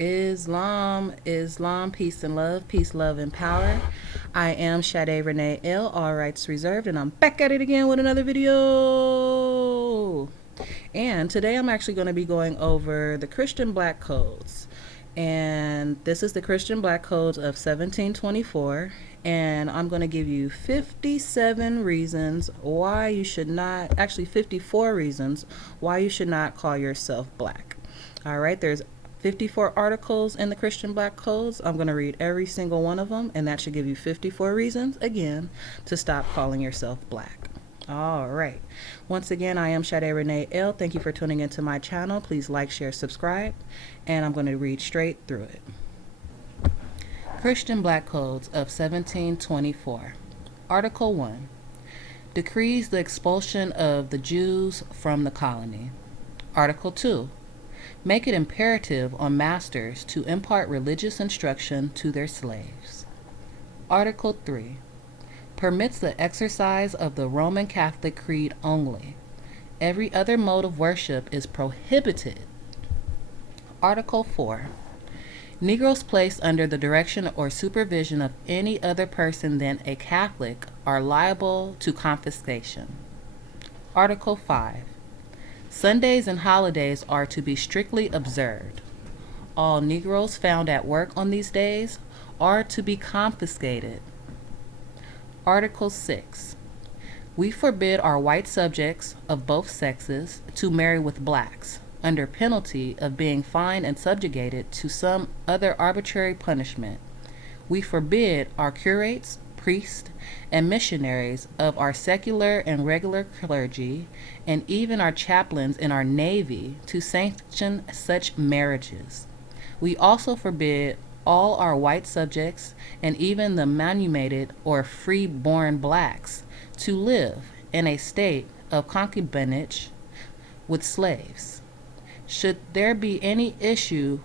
Islam, peace and love, peace, love, and power. I am Sade Renee L, all rights reserved, and I'm back at it again with another video. And today I'm actually going to be going over the Christian Black Codes. And this is the Christian Black Codes of 1724. And I'm going to give you 57 reasons why you should not, actually 54 reasons why you should not call yourself black. All right, there's 54 articles in the Christian Black Codes. I'm going to read every single one of them, and that should give you 54 reasons, again, to stop calling yourself black. All right. Once again, I am Sade Renee L. Thank you for tuning into my channel. Please like, share, subscribe, and I'm going to read straight through it. Christian Black Codes of 1724. Article 1. Decrees the expulsion of the Jews from the colony. Article 2. Make it imperative on masters to impart religious instruction to their slaves. Article 3. Permits the exercise of the Roman Catholic Creed only. Every other mode of worship is prohibited. Article 4. Negroes placed under the direction or supervision of any other person than a Catholic are liable to confiscation. Article 5. Sundays and holidays are to be strictly observed. All Negroes found at work on these days are to be confiscated. Article 6. We forbid our white subjects of both sexes to marry with blacks, under penalty of being fined and subjugated to some other arbitrary punishment. We forbid our curates, priests, and missionaries of our secular and regular clergy, and even our chaplains in our navy, to sanction such marriages. We also forbid all our white subjects, and even the manumitted or free-born blacks, to live in a state of concubinage with slaves. Should there be any issue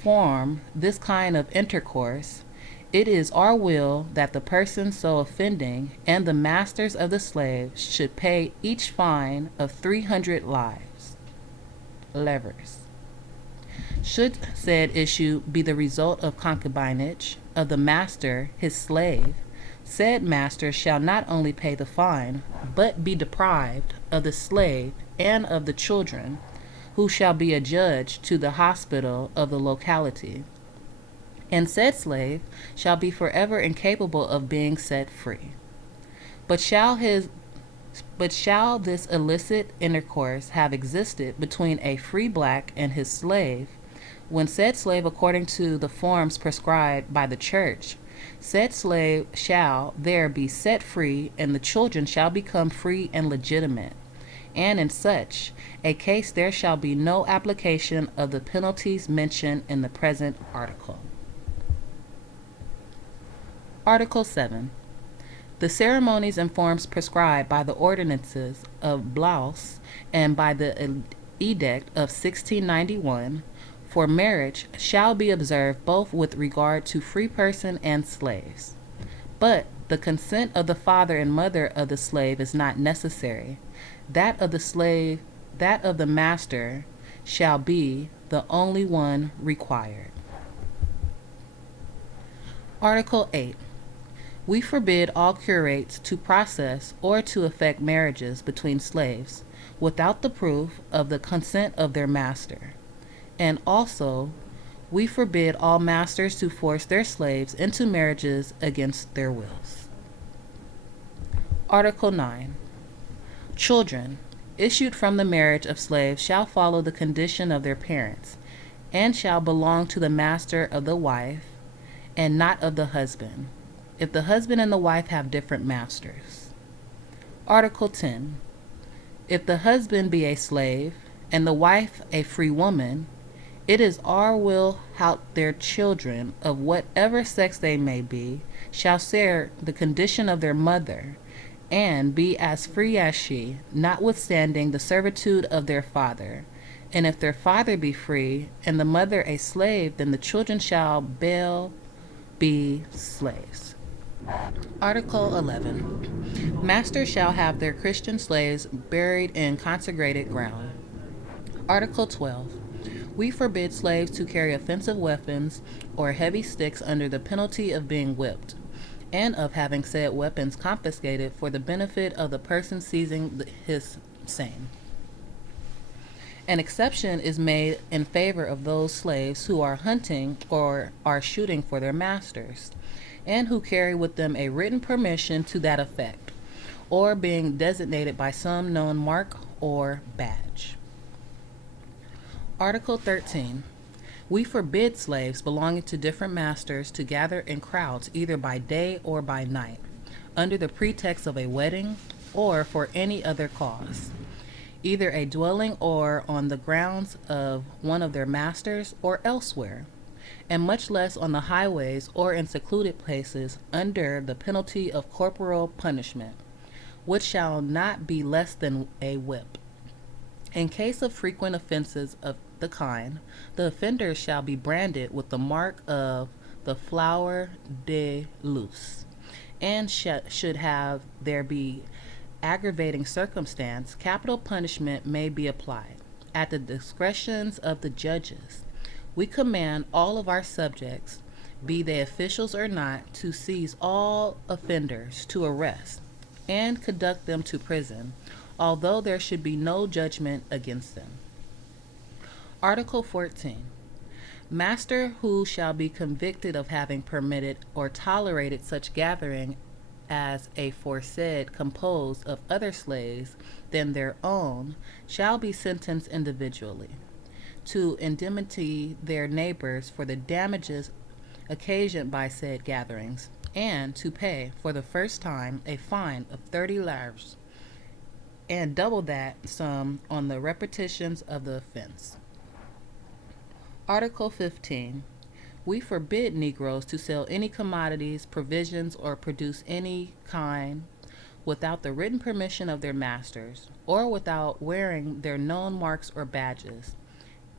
form this kind of intercourse, it is our will that the person so offending and the masters of the slaves should pay each fine of 300 livres. Should said issue be the result of concubinage of the master his slave, said master shall not only pay the fine, but be deprived of the slave and of the children, who shall be adjudged to the hospital of the locality. And said slave shall be forever incapable of being set free. But shall this illicit intercourse have existed between a free black and his slave, when said slave, according to the forms prescribed by the church, said slave shall there be set free, and the children shall become free and legitimate. And in such a case there shall be no application of the penalties mentioned in the present article. Article 7. The ceremonies and forms prescribed by the ordinances of Blouse and by the Edict of 1691 for marriage shall be observed both with regard to free person and slaves. But the consent of the father and mother of the slave is not necessary. That of the master shall be the only one required. Article 8. We forbid all curates to process or to effect marriages between slaves without the proof of the consent of their master. And also, we forbid all masters to force their slaves into marriages against their wills. Article 9. Children issued from the marriage of slaves shall follow the condition of their parents, and shall belong to the master of the wife, and not of the husband, if the husband and the wife have different masters. Article 10. If the husband be a slave, and the wife a free woman, it is our will how their children, of whatever sex they may be, shall share the condition of their mother, and be as free as she, notwithstanding the servitude of their father. And if their father be free, and the mother a slave, then the children shall be slaves. Article 11. Masters shall have their Christian slaves buried in consecrated ground. Article 12. We forbid slaves to carry offensive weapons or heavy sticks under the penalty of being whipped, and of having said weapons confiscated for the benefit of the person seizing his same. An exception is made in favor of those slaves who are hunting or are shooting for their masters, and who carry with them a written permission to that effect, or being designated by some known mark or badge. Article 13. We forbid slaves belonging to different masters to gather in crowds either by day or by night, under the pretext of a wedding or for any other cause, either a dwelling or on the grounds of one of their masters or elsewhere, and much less on the highways or in secluded places under the penalty of corporal punishment, which shall not be less than a whip. In case of frequent offenses of the kind, the offenders shall be branded with the mark of the flower de luce, and should have there be aggravating circumstance, capital punishment may be applied. At the discretions of the judges, we command all of our subjects, be they officials or not, to seize all offenders, to arrest, and conduct them to prison, although there should be no judgment against them. Article 14. Master who shall be convicted of having permitted or tolerated such gathering as aforesaid composed of other slaves than their own shall be sentenced individually to indemnity their neighbors for the damages occasioned by said gatherings, and to pay for the first time a fine of 30 livres, and double that sum on the repetitions of the offense. Article 15. We forbid Negroes to sell any commodities, provisions, or produce any kind without the written permission of their masters, or without wearing their known marks or badges,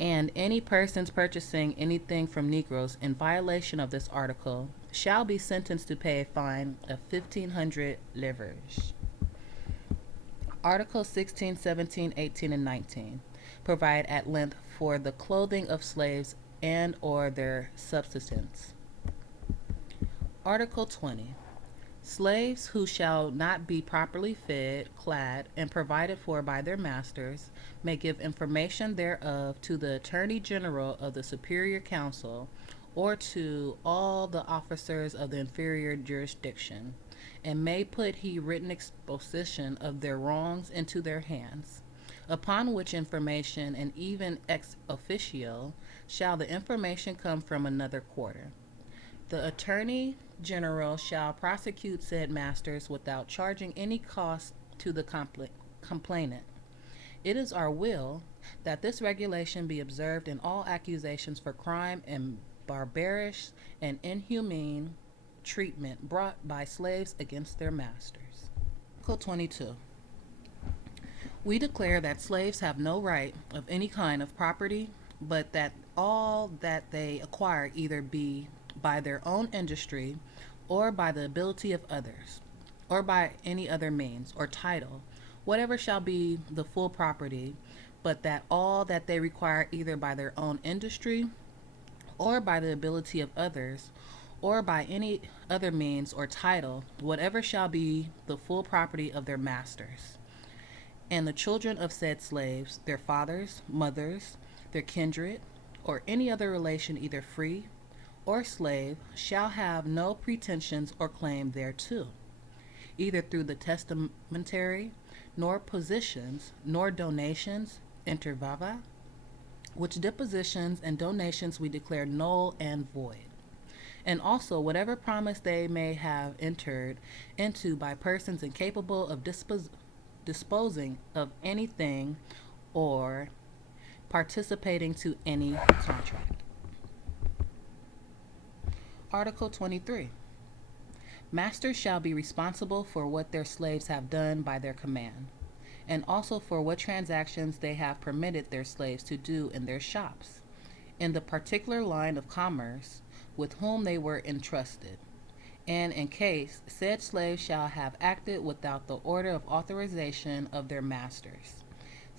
and any persons purchasing anything from Negroes in violation of this article shall be sentenced to pay a fine of 1,500 livres. Articles 16, 17, 18, and 19 provide at length for the clothing of slaves and or their subsistence. Article 20. Slaves who shall not be properly fed, clad, and provided for by their masters may give information thereof to the Attorney General of the Superior Council or to all the officers of the inferior jurisdiction, and may put he written exposition of their wrongs into their hands, upon which information, and even ex officio, shall the information come from another quarter. The Attorney General shall prosecute said masters without charging any cost to the complainant. It is our will that this regulation be observed in all accusations for crime and barbarous and inhumane treatment brought by slaves against their masters. Article 22. We declare that slaves have no right of any kind of property, but that all that they acquire either be by their own industry, or by the ability of others, or by any other means or title, whatever shall be the full property, but that all that they require either by their own industry, or by the ability of others, or by any other means or title, whatever shall be the full property of their masters, and the children of said slaves, their fathers, mothers, their kindred, or any other relation, either free or slave, shall have no pretensions or claim thereto, either through the testamentary, nor positions, nor donations inter viva, which depositions and donations we declare null and void. And also whatever promise they may have entered into by persons incapable of disposing of anything or participating to any contract. Article 23. Masters shall be responsible for what their slaves have done by their command, and also for what transactions they have permitted their slaves to do in their shops, in the particular line of commerce with whom they were entrusted, and in case said slaves shall have acted without the order of authorization of their masters,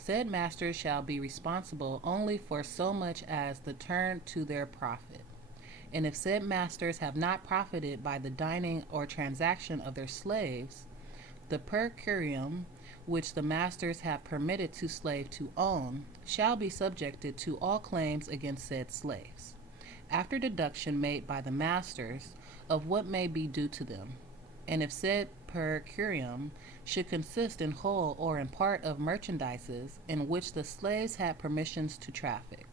said masters shall be responsible only for so much as the turn to their profit. And if said masters have not profited by the dining or transaction of their slaves, the per curiam which the masters have permitted to slave to own shall be subjected to all claims against said slaves, after deduction made by the masters of what may be due to them. And if said per curiam should consist in whole or in part of merchandises in which the slaves had permissions to traffic,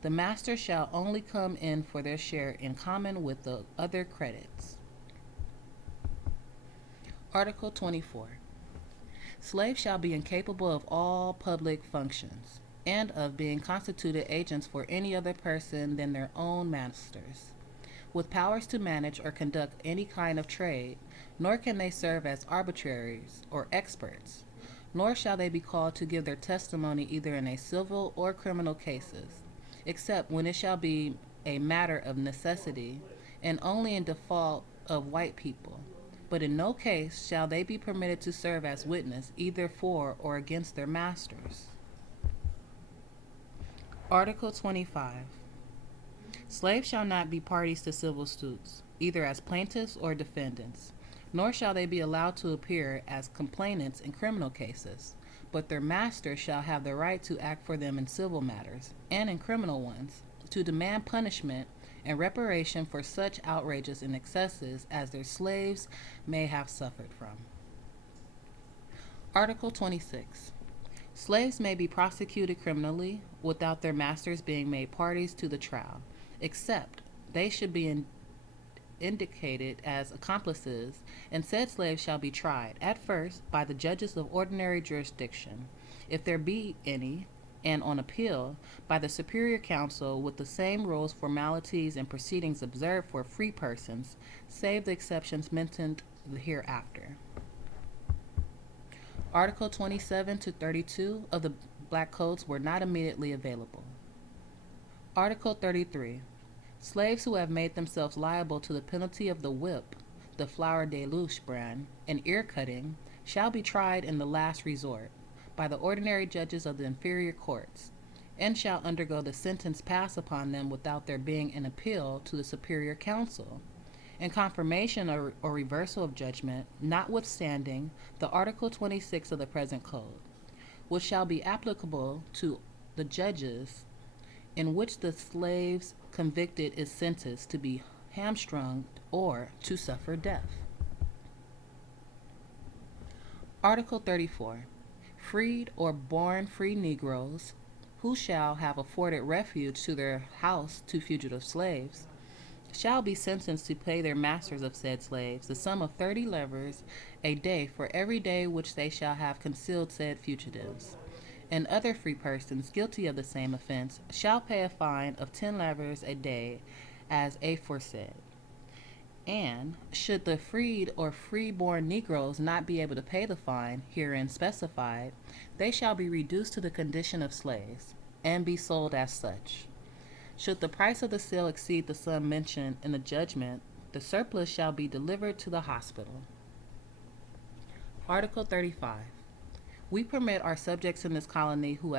the master shall only come in for their share in common with the other credits. Article 24. Slaves shall be incapable of all public functions, and of being constituted agents for any other person than their own masters, with powers to manage or conduct any kind of trade, nor can they serve as arbitraries or experts, nor shall they be called to give their testimony either in a civil or criminal cases, except when it shall be a matter of necessity, and only in default of white people. But in no case shall they be permitted to serve as witness either for or against their masters. Article 25. Slaves shall not be parties to civil suits, either as plaintiffs or defendants, nor shall they be allowed to appear as complainants in criminal cases, but their master shall have the right to act for them in civil matters, and in criminal ones, to demand punishment and reparation for such outrages and excesses as their slaves may have suffered from. Article 26. Slaves may be prosecuted criminally without their masters being made parties to the trial, except they should be indicated as accomplices, and said slaves shall be tried, at first, by the judges of ordinary jurisdiction, if there be any, and on appeal, by the superior council, with the same rules, formalities, and proceedings observed for free persons, save the exceptions mentioned hereafter. Article 27 to 32 of the Black Codes were not immediately available. Article 33. Slaves who have made themselves liable to the penalty of the whip, the flower de luce brand, and ear cutting shall be tried in the last resort by the ordinary judges of the inferior courts, and shall undergo the sentence passed upon them without there being an appeal to the superior council, and confirmation or reversal of judgment, notwithstanding the Article 26 of the present code, which shall be applicable to the judges in which the slaves convicted is sentenced to be hamstrung or to suffer death. Article 34. Freed or born free Negroes, who shall have afforded refuge to their house to fugitive slaves, shall be sentenced to pay their masters of said slaves the sum of 30 livres a day for every day which they shall have concealed said fugitives. And other free persons guilty of the same offense shall pay a fine of 10 livres a day as aforesaid. And should the freed or free-born Negroes not be able to pay the fine herein specified, they shall be reduced to the condition of slaves, and be sold as such. Should the price of the sale exceed the sum mentioned in the judgment, the surplus shall be delivered to the hospital. Article 35. We permit our subjects in this colony who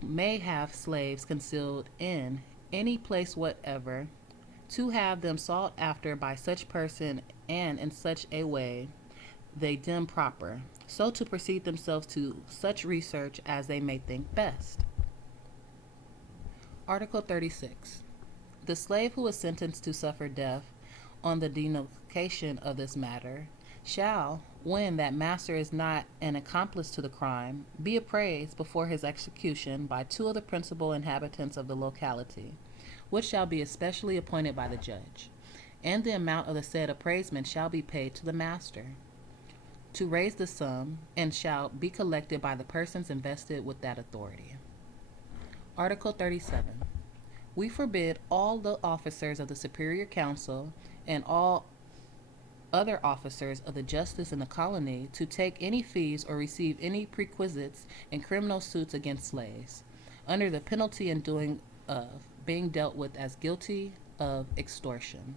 may have slaves concealed in any place whatever, to have them sought after by such person and in such a way they deem proper, so to proceed themselves to such research as they may think best. Article 36. The slave who is sentenced to suffer death on the denotation of this matter shall, when that master is not an accomplice to the crime, be appraised before his execution by 2 of the principal inhabitants of the locality, which shall be especially appointed by the judge, and the amount of the said appraisement shall be paid to the master, to raise the sum, and shall be collected by the persons invested with that authority. Article 37. We forbid all the officers of the Superior Council and all other officers of the justice in the colony to take any fees or receive any perquisites in criminal suits against slaves, under the penalty in doing of being dealt with as guilty of extortion.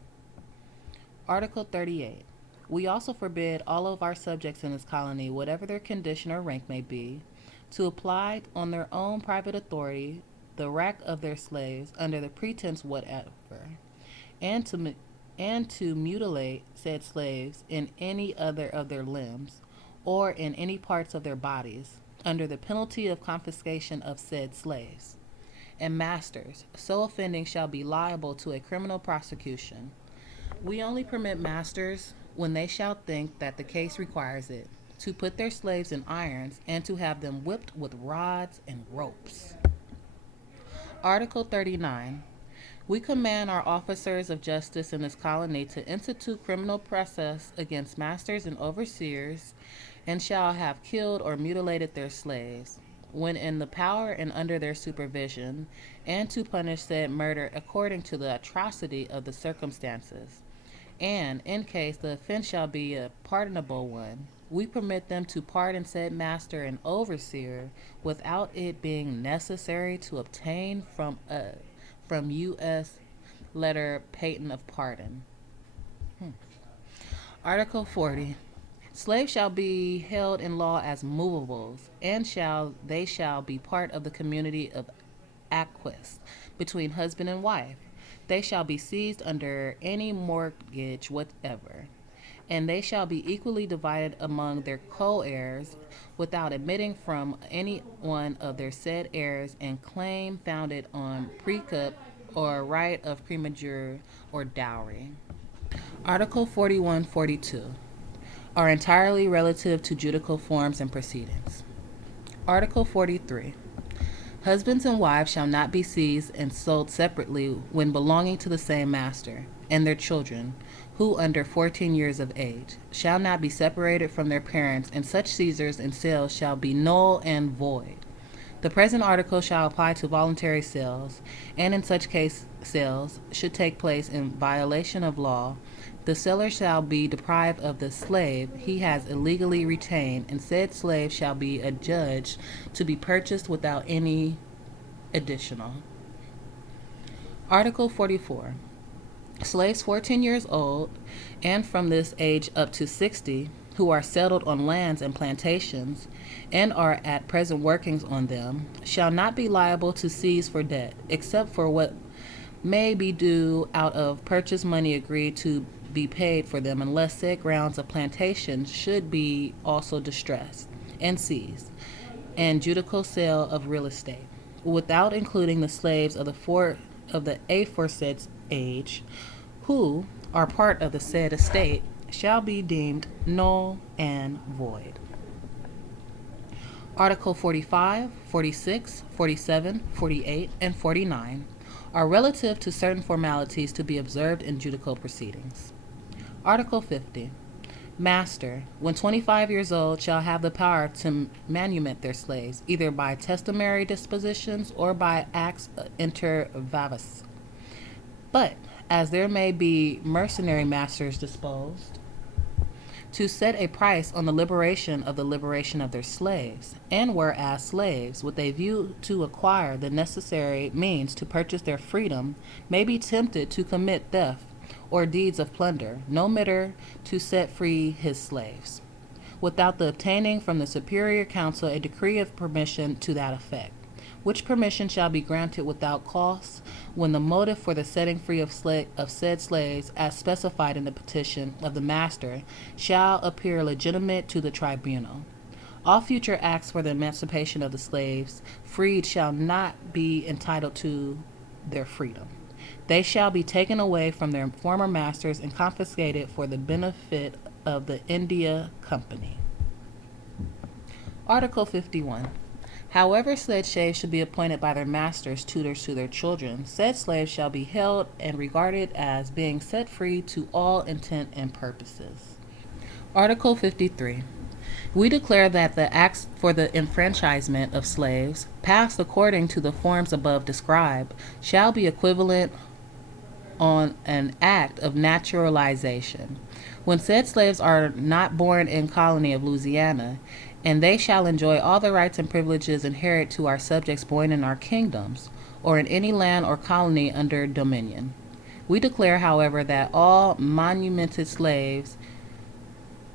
Article 38. We also forbid all of our subjects in this colony, whatever their condition or rank may be, to apply on their own private authority the rack of their slaves under the pretense whatever, and to mutilate said slaves in any other of their limbs, or in any parts of their bodies, under the penalty of confiscation of said slaves. And masters, so offending, shall be liable to a criminal prosecution. We only permit masters, when they shall think that the case requires it, to put their slaves in irons and to have them whipped with rods and ropes. Article 39. We command our officers of justice in this colony to institute criminal process against masters and overseers, and shall have killed or mutilated their slaves, when in the power and under their supervision, and to punish said murder according to the atrocity of the circumstances. And, in case the offense shall be a pardonable one, we permit them to pardon said master and overseer without it being necessary to obtain from U.S. letter patent of pardon. Article 40. Slaves shall be held in law as movables, and they shall be part of the community of acquis between husband and wife. They shall be seized under any mortgage whatever, and they shall be equally divided among their co-heirs, without admitting from any one of their said heirs and claim founded on precup or right of primogeniture or dowry. Article 41-42 are entirely relative to judicial forms and proceedings. Article 43. Husbands and wives shall not be seized and sold separately when belonging to the same master, and their children, who under 14 years of age, shall not be separated from their parents, and such seizures and sales shall be null and void. The present article shall apply to voluntary sales, and in such case sales should take place in violation of law, the seller shall be deprived of the slave he has illegally retained, and said slave shall be adjudged to be purchased without any additional. Article 44. Slaves 14 years old, and from this age up to 60, who are settled on lands and plantations, and are at present workings on them, shall not be liable to seize for debt, except for what may be due out of purchase money agreed to be paid for them, unless said grounds of plantation should be also distressed and seized, and judicial sale of real estate, without including the slaves of the aforesaid age, who are part of the said estate, shall be deemed null and void. Article 45, 46, 47, 48, and 49 are relative to certain formalities to be observed in judicial proceedings. Article 50. Master, when 25 years old, shall have the power to manumit their slaves, either by testamary dispositions or by acts inter vivas. But, as there may be mercenary masters disposed to set a price on the liberation of their slaves, and whereas slaves, with a view to acquire the necessary means to purchase their freedom, may be tempted to commit theft or deeds of plunder, no mitter to set free his slaves, without the obtaining from the superior council a decree of permission to that effect, which permission shall be granted without cost, when the motive for the setting free of said slaves, as specified in the petition of the master, shall appear legitimate to the tribunal. All future acts for the emancipation of the slaves freed shall not be entitled to their freedom. They shall be taken away from their former masters and confiscated for the benefit of the India Company. Article 51. However said slaves should be appointed by their masters tutors to their children, said slaves shall be held and regarded as being set free to all intent and purposes. Article 53. We declare that the acts for the enfranchisement of slaves, passed according to the forms above described, shall be equivalent on an act of naturalization, when said slaves are not born in colony of Louisiana, and they shall enjoy all the rights and privileges inherent to our subjects born in our kingdoms, or in any land or colony under dominion. We declare, however, that all manumitted slaves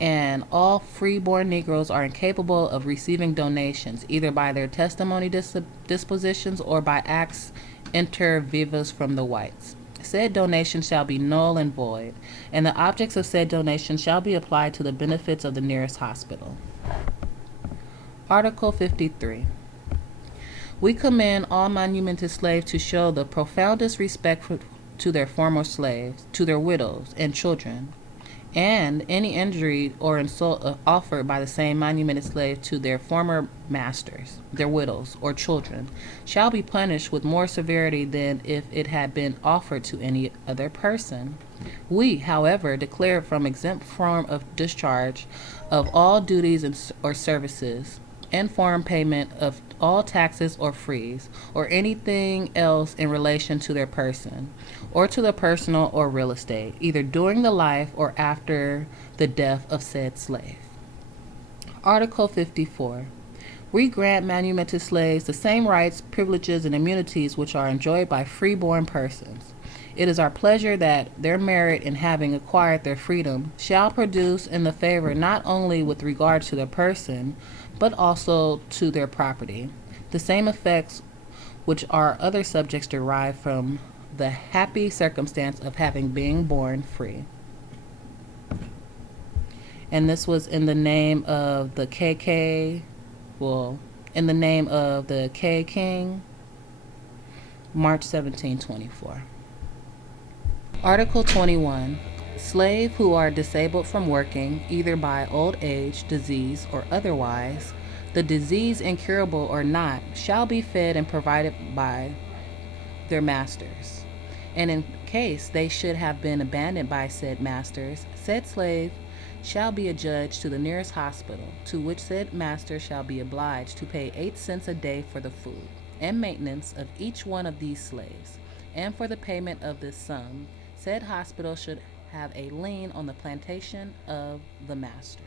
and all freeborn Negroes are incapable of receiving donations, either by their testimony dispositions or by acts inter vivos from the whites. Said donation shall be null and void, and the objects of said donation shall be applied to the benefits of the nearest hospital. Article 53. We commend all monumented slaves to show the profoundest respect to their former slaves, to their widows and children, and any injury or insult offered by the same monumented slave to their former masters, their widows, or children, shall be punished with more severity than if it had been offered to any other person. We, however, declare from exempt form of discharge of all duties or services, and foreign payment of all taxes or fees, or anything else in relation to their person, or to the personal or real estate, either during the life or after the death of said slave. Article 54. We grant manumitted slaves the same rights, privileges, and immunities which are enjoyed by freeborn persons. It is our pleasure that their merit in having acquired their freedom shall produce in the favor not only with regard to their person, but also to their property, the same effects which our other subjects derive from the happy circumstance of having been born free. And this was in the name of the KK, in the name of the K King, March 1724. Article 21. Slave who are disabled from working, either by old age, disease, or otherwise, the disease incurable or not, shall be fed and provided by their masters. And in case they should have been abandoned by said masters, said slave shall be adjudged to the nearest hospital, to which said master shall be obliged to pay 8 cents a day for the food and maintenance of each one of these slaves. And for the payment of this sum, said hospital should have a lien on the plantation of the master.